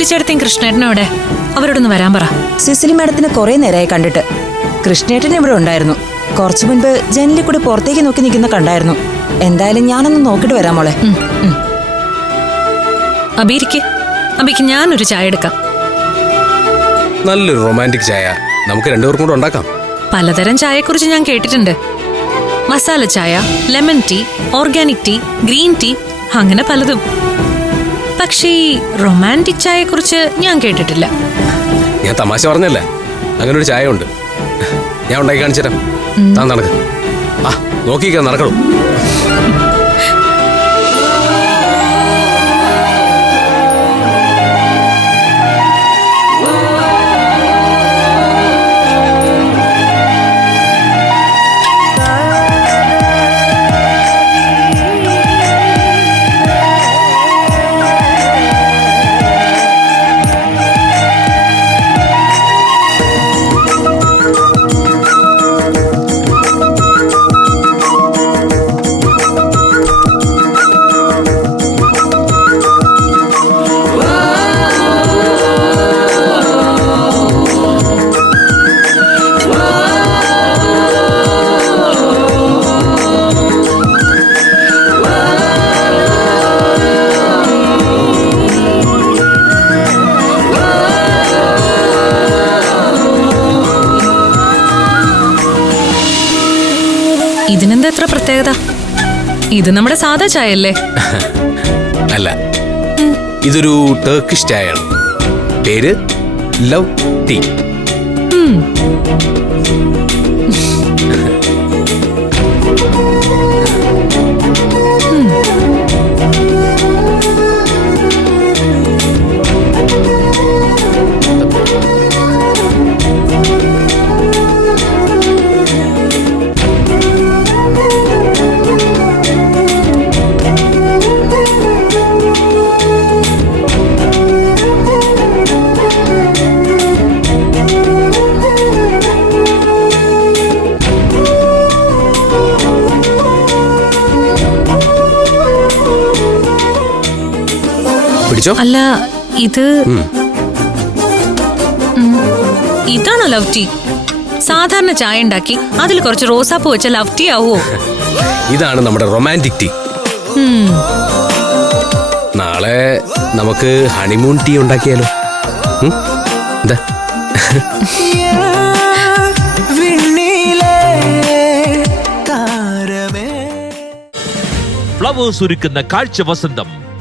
സിസിലി ചേട്ടത്തെയും കൃഷ്ണേട്ടനോടെ അവരോടൊന്ന് വരാൻ പറ. സിസിലി മാഡത്തിന് കുറെ നേരമായി കണ്ടിട്ട്. കൃഷ്ണേട്ടൻ ഇവിടെ ഉണ്ടായിരുന്നു. കുറച്ചു മുൻപ് ജനലിൽ കൂടി പുറത്തേക്ക് നോക്കി നിൽക്കുന്ന കണ്ടായിരുന്നു. എന്തായാലും ഞാനൊന്ന് നോക്കിട്ട് വരാം മോളെ. അബിരിക്ക് അബിക്ക് ഞാനൊരു ചായ എടുക്കാം. നല്ലൊരു റൊമാന്റിക് ചായ. നമുക്ക് രണ്ടുപേർക്കും കൂടെ ഉണ്ടാക്കാം. പലതരം ചായയെക്കുറിച്ച് ഞാൻ കേട്ടിട്ടുണ്ട്. Masala chai lemon tea organic tea green tea അങ്ങനെ പലതും. പക്ഷേ ഈ റൊമാന്റിക് ചായയെക്കുറിച്ച് ഞാൻ കേട്ടിട്ടില്ല. ഞാൻ തമാശ പറഞ്ഞല്ലേ അങ്ങനെ ഒരു ചായ ഉണ്ട് ഞാൻ ഉണ്ടാക്കി കാണിച്ചു തരാം താൻ നടക്ക്. ആ നോക്കിക്കാൻ നടക്കണം. ഇതിനെന്താ എത്ര പ്രത്യേകത? ഇത് നമ്മുടെ സാധാ ചായ അല്ലേ അല്ല ഇതൊരു ടർക്കിഷ് ചായയാണ്. പേര് ലവ് ടീ. പിടിച്ചോ? അല്ല ഇത് ഇതാണോ ലവ് ടീ? സാധാരണ ചായ ഉണ്ടാക്കി അതിൽ കുറച്ച് റോസാപ്പൂ വെച്ച ലവ് ടീ ആവോ ഇതാണ് നമ്മുടെ റൊമാന്റിക് ടീ. നാളെ നമുക്ക് ഹണിമൂൺ ടീ ഉണ്ടാക്കിയാലോ? എന്താ? ഫ്ലവേഴ്സ് ഒരുക്കുന്ന കാഴ്ച വസന്തം.